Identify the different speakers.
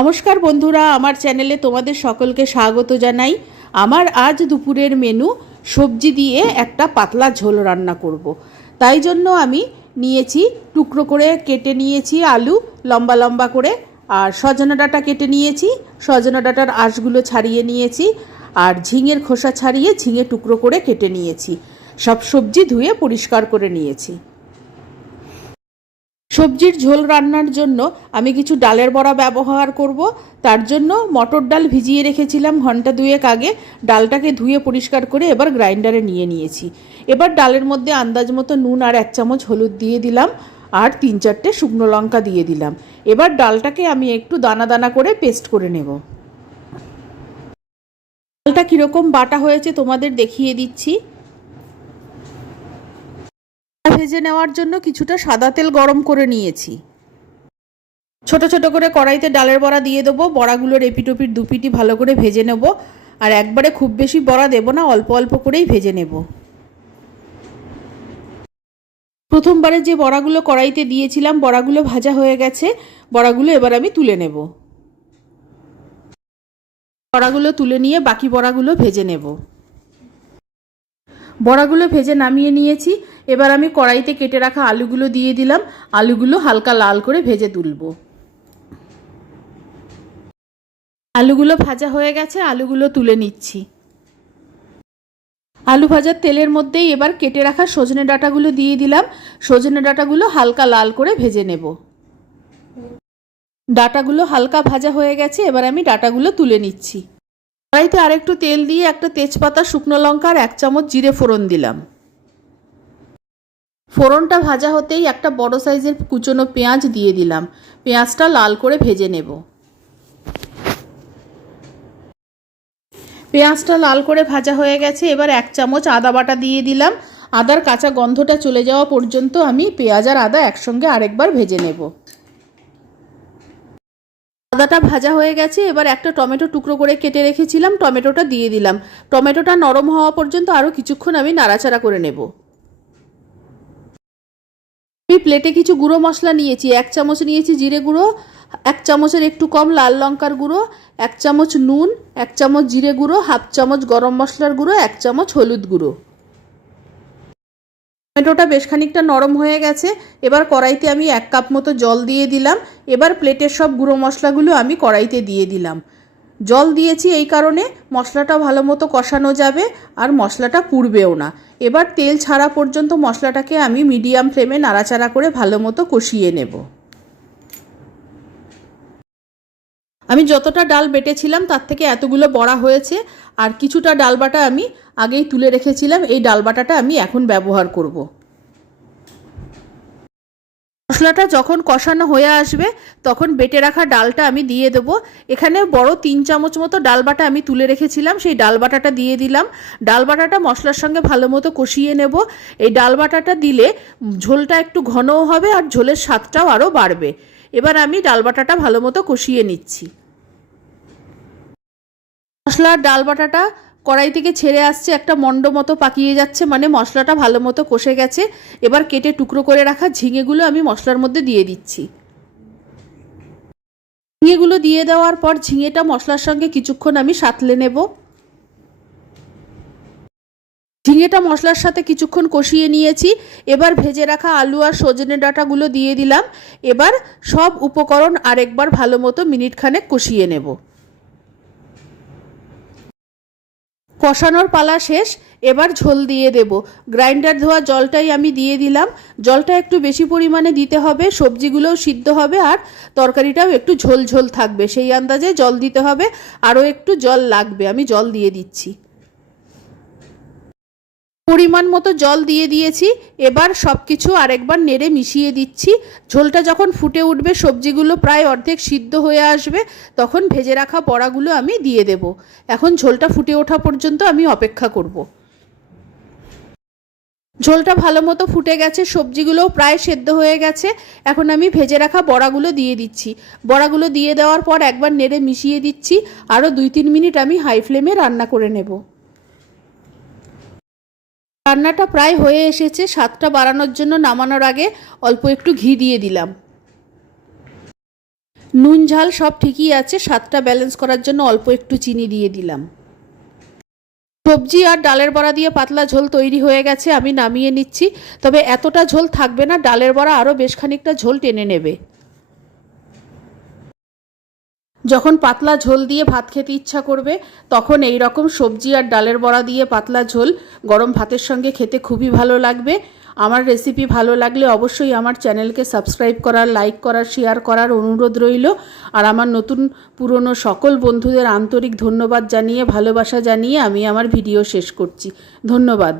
Speaker 1: নমস্কার বন্ধুরা, আমার চ্যানেলে তোমাদের সকলকে স্বাগত জানাই। আমার আজ দুপুরের মেনু, সবজি দিয়ে একটা পাতলা ঝোল রান্না করব। তাই জন্য আমি নিয়েছি টুকরো করে কেটে নিয়েছি আলু, লম্বা লম্বা করে, আর সজনা ডাঁটা কেটে নিয়েছি, সজনা ডাঁটার আঁশগুলো ছাড়িয়ে নিয়েছি, আর ঝিঙের খোসা ছাড়িয়ে ঝিঙে টুকরো করে কেটে নিয়েছি। সব সবজি ধুয়ে পরিষ্কার করে নিয়েছি। সবজির ঝোল রান্নার জন্য আমি কিছু ডালের বড়া ব্যবহার করব। তার জন্য মটর ডাল ভিজিয়ে রেখেছিলাম ঘণ্টা দুয়েক আগে। ডালটাকে ধুয়ে পরিষ্কার করে এবার গ্রাইন্ডারে নিয়ে নিয়েছি। এবার ডালের মধ্যে আন্দাজ মতো নুন আর এক চামচ হলুদ দিয়ে দিলাম আর তিন চারটে শুকনো লঙ্কা দিয়ে দিলাম। এবার ডালটাকে আমি একটু দানা দানা করে পেস্ট করে নেব। ডালটা কীরকম বাটা হয়েছে তোমাদের দেখিয়ে দিচ্ছি। ভেজে নেওয়ার জন্য কিছুটা সাদা তেল গরম করে নিয়েছি। ছোট ছোট করে কড়াইতে ডালের বড়া দিয়ে দেবো। বড়াগুলোর এপিটোপিট দুপিটি ভালো করে ভেজে নেব। আর একবারে খুব বেশি বড়া দেবো না, অল্প অল্প করেই ভেজে নেব। প্রথমবারে যে বড়াগুলো কড়াইতে দিয়েছিলাম, বড়াগুলো ভাজা হয়ে গেছে। বড়াগুলো এবার আমি তুলে নেব। বড়াগুলো তুলে নিয়ে বাকি বড়াগুলো ভেজে নেব। বড়াগুলো ভেজে নামিয়ে নিয়েছি। এবার আমি কড়াইতে কেটে রাখা আলুগুলো দিয়ে দিলাম। আলুগুলো হালকা লাল করে ভেজে তুলব। আলুগুলো ভাজা হয়ে গেছে, আলুগুলো তুলে নিচ্ছি। আলু ভাজার তেলের মধ্যেই এবার কেটে রাখা সজনে ডাঁটাগুলো দিয়ে দিলাম। সজনে ডাঁটাগুলো হালকা লাল করে ভেজে নেব। ডাঁটাগুলো হালকা ভাজা হয়ে গেছে, এবার আমি ডাঁটাগুলো তুলে নিচ্ছি। কড়াইতে আরেকটু তেল দিয়ে একটা তেজপাতা, শুকনো লঙ্কা আর এক চামচ জিরে ফোড়ন দিলাম। ফোড়নটা ভাজা হতেই একটা বড় সাইজের কুচনো পেঁয়াজ দিয়ে দিলাম। পেঁয়াজটা লাল করে ভেজে নেব। পেঁয়াজটা লাল করে ভাজা হয়ে গেছে, এবার এক চামচ আদা বাটা দিয়ে দিলাম। আদার কাঁচা গন্ধটা চলে যাওয়া পর্যন্ত আমি পেঁয়াজ আর আদা একসঙ্গে আরেকবার ভেজে নেব। আদাটা ভাজা হয়ে গেছে, এবার একটা টমেটো টুকরো করে কেটে রেখেছিলাম, টমেটোটা দিয়ে দিলাম। টমেটোটা নরম হওয়া পর্যন্ত আরও কিছুক্ষণ আমি নাড়াচাড়া করে নেব। আমি প্লেটে কিছু গুঁড়ো মশলা নিয়েছি। এক চামচ নিয়েছি জিরে গুঁড়ো, এক চামচের একটু কম লাল লঙ্কার গুঁড়ো, এক চামচ নুন, এক চামচ জিরে গুঁড়ো, হাফ চামচ গরম মশলার গুঁড়ো, এক চামচ হলুদ গুঁড়ো। টমেটোটা বেশ খানিকটা নরম হয়ে গেছে। এবার কড়াইতে আমি এক কাপ মতো জল দিয়ে দিলাম। এবার প্লেটের সব গুঁড়ো মশলাগুলো আমি কড়াইতে দিয়ে দিলাম। জল দিয়েছি এই কারণে মশলাটা ভালো মতো কষানো যাবে আর মশলাটা পুড়বেও না। এবার তেল ছাড়া পর্যন্ত মশলাটাকে আমি মিডিয়াম ফ্লেমে নাড়াচাড়া করে ভালো মতো কষিয়ে নেব। আমি যতটা ডাল বেটেছিলাম তার থেকে এতগুলো বড়া হয়েছে আর কিছুটা ডাল বাটা আমি আগেই তুলে রেখেছিলাম। এই ডাল বাটাটা আমি এখন ব্যবহার করব। মশলাটা যখন কষানো হয়ে আসবে, তখন বেটে রাখা ডালটা আমি দিয়ে দেবো। এখানে বড় তিন চামচ মতো ডাল বাটা আমি তুলে রেখেছিলাম, সেই ডাল বাটাটা দিয়ে দিলাম। ডাল বাটাটা মশলার সঙ্গে ভালো মতো কষিয়ে নেব। এই ডাল বাটাটা দিলে ঝোলটা একটু ঘনও হবে আর ঝোলের স্বাদটাও আরও বাড়বে। এবার আমি ডাল বাটাটা ভালো মতো কষিয়ে নিচ্ছি। মশলার ডাল বাটাটা কড়াই থেকে ছেড়ে আসছে, একটা মণ্ড মতো পাকিয়ে যাচ্ছে মানে মশলাটা ভালো মতো কষে গেছে। এবার কেটে টুকরো করে রাখা ঝিঙেগুলো আমি মশলার মধ্যে দিয়ে দিচ্ছি। ঝিঙেগুলো দিয়ে দেওয়ার পর ঝিঙেটা মশলার সঙ্গে কিছুক্ষণ আমি সাঁতলে নেব। ঝিঙেটা মশলার সাথে কিছুক্ষণ কষিয়ে নিয়েছি। এবার ভেজে রাখা আলু আর সজনে ডাঁটাগুলো দিয়ে দিলাম। এবার সব উপকরণ আরেকবার ভালো মতো মিনিট খানেক কষিয়ে নেব। কষানোর পালা শেষ, এবার ঝোল দিয়ে দেব। গ্রাইন্ডার ধোয়া জলটাই আমি দিয়ে দিলাম। জলটা একটু বেশি পরিমাণে দিতে হবে, সবজিগুলোও সিদ্ধ হবে আর তরকারিটাও একটু ঝোল ঝোল থাকবে। সেই আন্দাজে জল দিতে হবে, আরও একটু জল লাগবে। আমি জল দিয়ে দিচ্ছি। পরিমাণ মতো জল দিয়ে দিয়েছি। এবার সব কিছু আরেকবার নেড়ে মিশিয়ে দিচ্ছি। ঝোলটা যখন ফুটে উঠবে, সবজিগুলো প্রায় অর্ধেক সিদ্ধ হয়ে আসবে, তখন ভেজে রাখা বড়াগুলো আমি দিয়ে দেব। এখন ঝোলটা ফুটে ওঠা পর্যন্ত আমি অপেক্ষা করব। ঝোলটা ভালো মতো ফুটে গেছে, সবজিগুলোও প্রায় সেদ্ধ হয়ে গেছে। এখন আমি ভেজে রাখা বড়াগুলো দিয়ে দিচ্ছি। বড়াগুলো দিয়ে দেওয়ার পর একবার নেড়ে মিশিয়ে দিচ্ছি। আরও দুই তিন মিনিট আমি হাই ফ্লেমে রান্না করে নেব। রান্নাটা প্রায় হয়ে এসেছে, স্বাদটা বাড়ানোর জন্য নামানোর আগে অল্প একটু ঘি দিয়ে দিলাম। নুন, ঝাল সব ঠিকই আছে, স্বাদটা ব্যালেন্স করার জন্য অল্প একটু চিনি দিয়ে দিলাম। সবজি আর ডালের বড়া দিয়ে পাতলা ঝোল তৈরি হয়ে গেছে, আমি নামিয়ে নিচ্ছি। তবে এতটা ঝোল থাকবে না, ডালের বড়া আরও বেশ খানিকটা ঝোল টেনে নেবে। যখন পাতলা ঝোল দিয়ে ভাত খেতে ইচ্ছা করবে, তখন এই রকম সবজি আর ডালের বড়া দিয়ে পাতলা ঝোল গরম ভাতের সঙ্গে খেতে খুবই ভালো লাগবে। আমার রেসিপি ভালো লাগলে অবশ্যই আমার চ্যানেলকে সাবস্ক্রাইব করার লাইক করার শেয়ার করার অনুরোধ রইল। আর আমার নতুন পুরনো সকল বন্ধুদের আন্তরিক ধন্যবাদ জানিয়ে, ভালোবাসা জানিয়ে আমি আমার ভিডিও শেষ করছি। ধন্যবাদ।